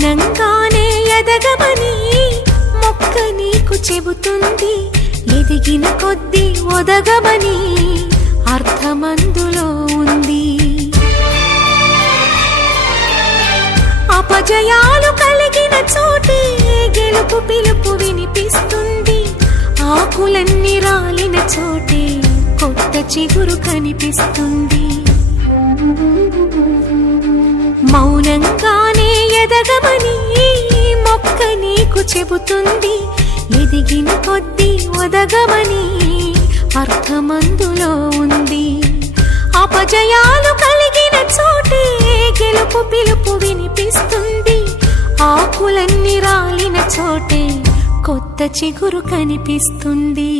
మౌనంగానే ఎదగమని మొక్క నీకు చెబుతుంది. ఎదిగిన కొద్దీ ఒదగమని అర్థమందులో ఉంది. అపజయాలు కలిగిన చోటే గెలుపు పిలుపు వినిపిస్తుంది. ఆకులన్నీ రాలిన చోటే కొత్త చిగురు కనిపిస్తుంది. మౌనంగానే ఎదగమని మొక్క నీకు చెబుతుంది. ఎదిగిన కొద్దీ ఒదగమని అర్థమందులో ఉంది. అపజయాలు కలిగిన చోటే గెలుపు పిలుపు వినిపిస్తుంది. ఆకులన్నీ రాలిన చోటే కొత్త చిగురు కనిపిస్తుంది.